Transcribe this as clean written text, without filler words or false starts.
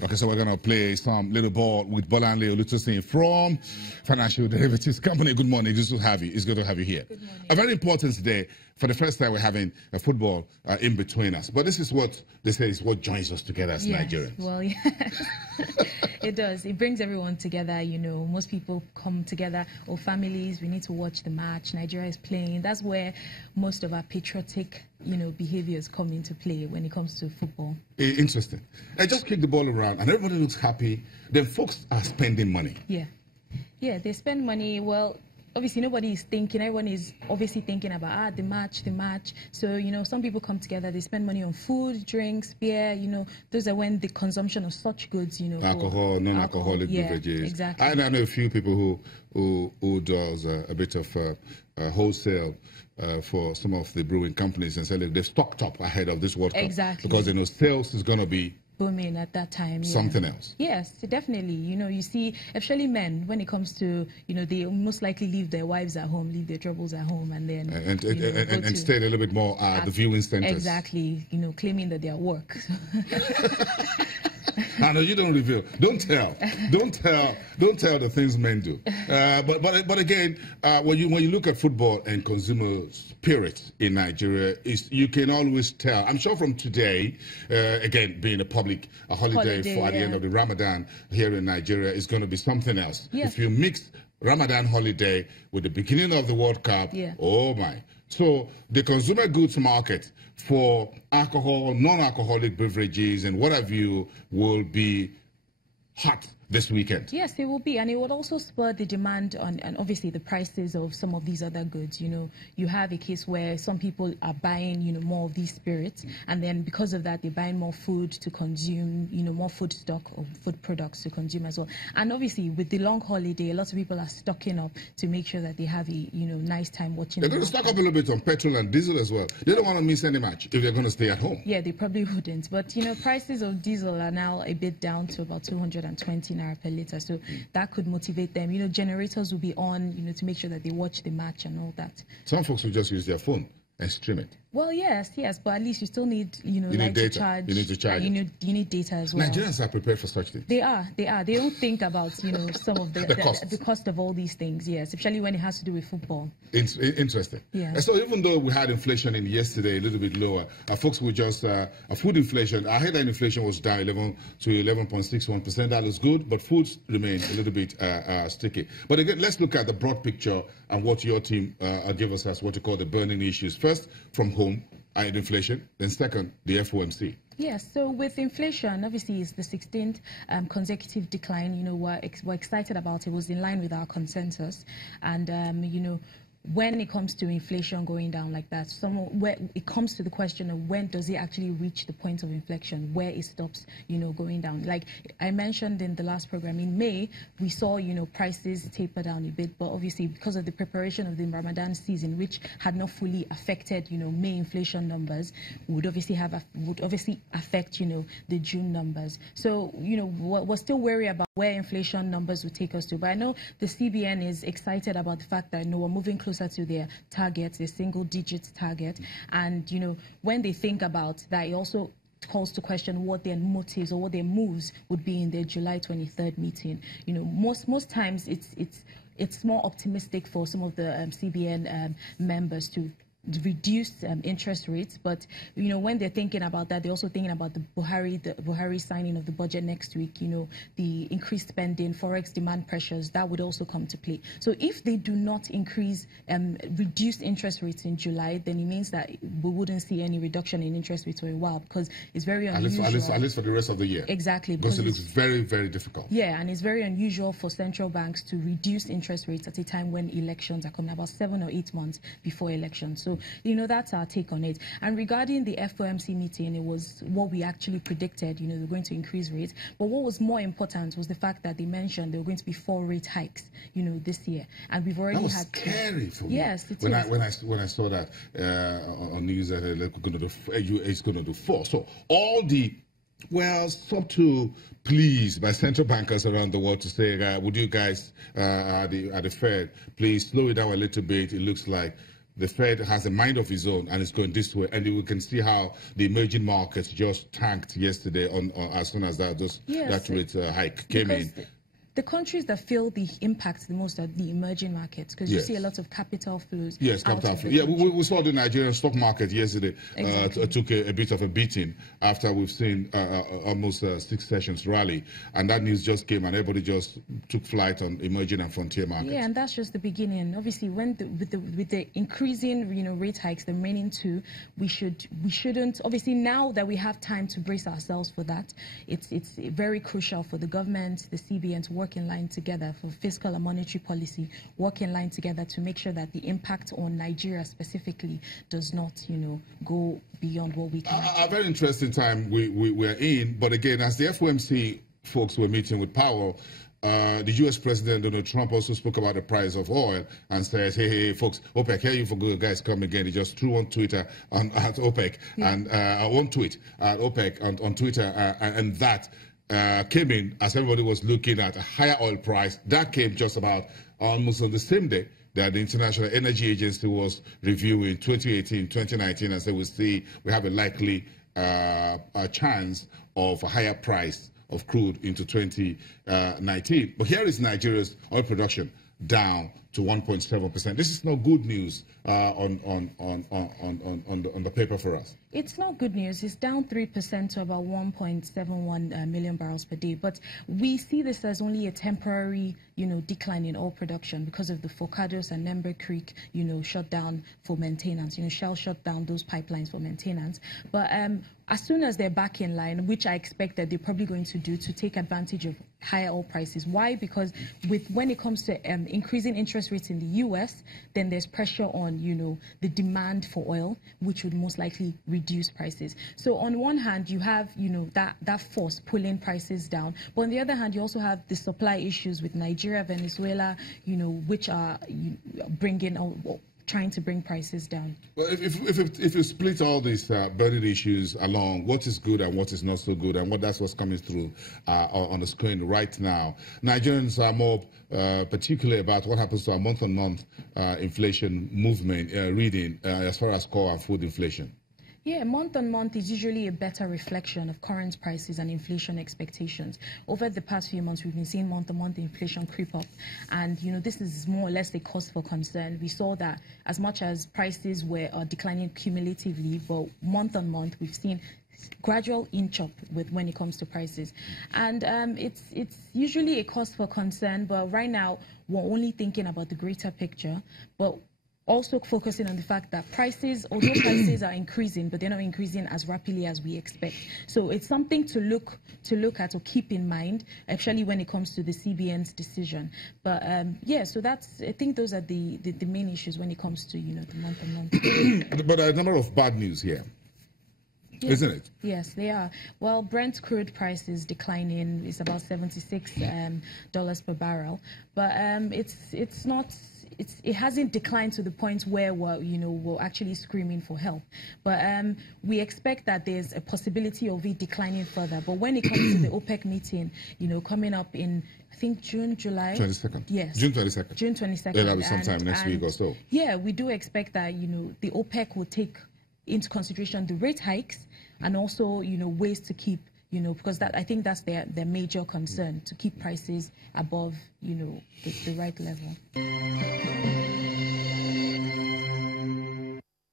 Okay, so we're going to play some little ball with Bolanle Olutosin from Financial Derivatives Company. Good morning. Good to have you. It's good to have you here. Good morning. A very important day. For the first time, we're having a football in between us. But this is what they say is what joins us together as Nigerians. Well, yeah, it does. It brings everyone together. You know, most people come together, or families. We need to watch the match. Nigeria is playing. That's where most of our patriotic, behaviors come into play when it comes to football. Interesting. I just kick the ball around, and everybody looks happy. Then folks are spending money. Yeah, they spend money. Well, obviously nobody is thinking, everyone is obviously thinking about the match. So, some people come together, they spend money on food, drinks, beer, those are when the consumption of such goods, alcohol, non-alcoholic beverages. Exactly. I know a few people who does a bit of wholesale for some of the brewing companies and say, look, they've stocked up ahead of this World Cup. Exactly. Because, sales is going to be booming at that time. Something else. Yes, definitely. You see, especially men, when it comes to, they most likely leave their wives at home, leave their troubles at home, and then and stay a little bit more at the viewing centers. Exactly. Claiming that they are at work. No, you don't reveal. Don't tell. Don't tell the things men do. But again, when you look at football and consumer spirit in Nigeria, you can always tell. I'm sure from today, again being a holiday for at the end of the Ramadan here in Nigeria is going to be something else. Yes. If you mix Ramadan holiday with the beginning of the World Cup, oh my. So the consumer goods market for alcohol, non-alcoholic beverages and what have you will be hot this weekend. Yes, it will be, and it would also spur the demand on, and obviously the prices of some of these other goods. You have a case where some people are buying, more of these spirits, and then because of that, they're buying more food to consume, more food stock or food products to consume as well. And obviously, with the long holiday, a lot of people are stocking up to make sure that they have a, nice time watching. They're going to stock up a little bit on petrol and diesel as well. They don't want to miss any match if they're going to stay at home. Yeah, they probably wouldn't. But prices of diesel are now a bit down to about 220 naira per liter, so that could motivate them. Generators will be on, to make sure that they watch the match and all that. Some folks will just use their phone and stream it. Well, yes, but at least you still need, you need data. To charge. You need to charge. You need data as well. Nigerians are prepared for such things. They are. They don't think about, some of the cost of all these things. Yes, especially when it has to do with football. Interesting. Yeah. And so even though we had inflation in yesterday a little bit lower, folks were just food inflation. Our headline inflation was down 11 to 11.61%. That is good, but foods remain a little bit sticky. But again, let's look at the broad picture and what your team give us as what you call the burning issues. First, from home. Inflation, then second, the FOMC. Yes, so with inflation, obviously it's the 16th consecutive decline. We're excited about it. It was in line with our consensus. And, when it comes to inflation going down like that, where it comes to the question of when does it actually reach the point of inflection, where it stops, going down. Like I mentioned in the last program, in May, we saw, prices taper down a bit, but obviously because of the preparation of the Ramadan season, which had not fully affected, May inflation numbers, would obviously affect, the June numbers. So, we're still wary about where inflation numbers will take us to. But I know the CBN is excited about the fact that, we're moving closer to their target, their single-digit target. And, when they think about that, it also calls to question what their motives or what their moves would be in their July 23rd meeting. Most times it's more optimistic for some of the CBN members to reduce interest rates, but when they're thinking about that, they're also thinking about the Buhari signing of the budget next week. The increased spending, forex demand pressures that would also come to play. So if they do not reduce interest rates in July, then it means that we wouldn't see any reduction in interest rates for a while, because it's very unusual. At least for the rest of the year. Exactly, because it looks very, very difficult. Yeah, and it's very unusual for central banks to reduce interest rates at a time when elections are coming, about 7 or 8 months before elections. So that's our take on it. And regarding the FOMC meeting, it was what we actually predicted. They're going to increase rates. But what was more important was the fact that they mentioned there were going to be 4 rate hikes, this year. And we've already had. That was scary for me. Yes, it when I saw that on news that it's going to do 4. So all the subtle pleas by central bankers around the world to say, would you guys at the Fed please slow it down a little bit? It looks like the Fed has a mind of its own and it's going this way. And we can see how the emerging markets just tanked yesterday on as soon as that rate hike came in. The countries that feel the impact the most are the emerging markets, because you see a lot of capital flows. Yes, capital flows. Yeah, we saw the Nigerian stock market yesterday took a bit of a beating after we've seen almost 6 sessions rally, and that news just came and everybody just took flight on emerging and frontier markets. Yeah, and that's just the beginning. Obviously, when with the increasing rate hikes, the remaining two, we shouldn't. Obviously, now that we have time to brace ourselves for that, it's very crucial for the government, the CBN to work in line together, for fiscal and monetary policy, work in line together to make sure that the impact on Nigeria specifically does not, go beyond what we can. A very interesting time we're in, but again, as the FOMC folks were meeting with Powell, the U.S. President Donald Trump also spoke about the price of oil and says, hey, folks, OPEC, here you for good guys come again. He just threw on Twitter at OPEC and one tweet at OPEC on Twitter, and that came in as everybody was looking at a higher oil price. That came just about almost on the same day that the International Energy Agency was reviewing 2018, 2019, and said we have a likely chance of a higher price of crude into 2019. But here is Nigeria's oil production down to 1.7%. This is not good news on the paper for us. It's not good news. It's down 3% to about 1.71 million barrels per day. But we see this as only a temporary, decline in oil production because of the Forcados and Nembe Creek, shut down for maintenance. Shell shut down those pipelines for maintenance. But as soon as they're back in line, which I expect that they're probably going to do to take advantage of higher oil prices. Why? Because when it comes to increasing interest rates in the U.S., then there's pressure on, the demand for oil, which would most likely reduce prices. So on one hand, you have, that force pulling prices down. But on the other hand, you also have the supply issues with Nigeria, Venezuela, which are trying to bring prices down. Well, if you split all these burning issues along what is good and what is not so good, and that's what's coming through on the screen right now, Nigerians are more particular about what happens to our month-on-month inflation movement reading as far as core and food inflation. Yeah, month-on-month is usually a better reflection of current prices and inflation expectations. Over the past few months, we've been seeing month-on-month inflation creep up. And, this is more or less a cause for concern. We saw that as much as prices were declining cumulatively, but month-on-month, we've seen gradual inch up when it comes to prices. And it's usually a cause for concern, but right now, we're only thinking about the greater picture. But also focusing on the fact that although prices are increasing, but they're not increasing as rapidly as we expect. So it's something to look at or keep in mind, especially when it comes to the CBN's decision. But so I think those are the main issues when it comes to the month-on-month. But a number of bad news here. Yeah. Isn't it? Yes, they are. Well, Brent crude price is declining. It's about $76 per barrel, but it's not. It hasn't declined to the point where we're actually screaming for help. But we expect that there's a possibility of it declining further. But when it comes to the OPEC meeting, coming up in, I think, June, July. 22nd. Yes. June 22nd. June 22nd. That'll be sometime next week or so. Yeah, we do expect that, the OPEC will take into consideration the rate hikes and also, ways to keep, because I think that's their major concern, to keep prices above, the right level.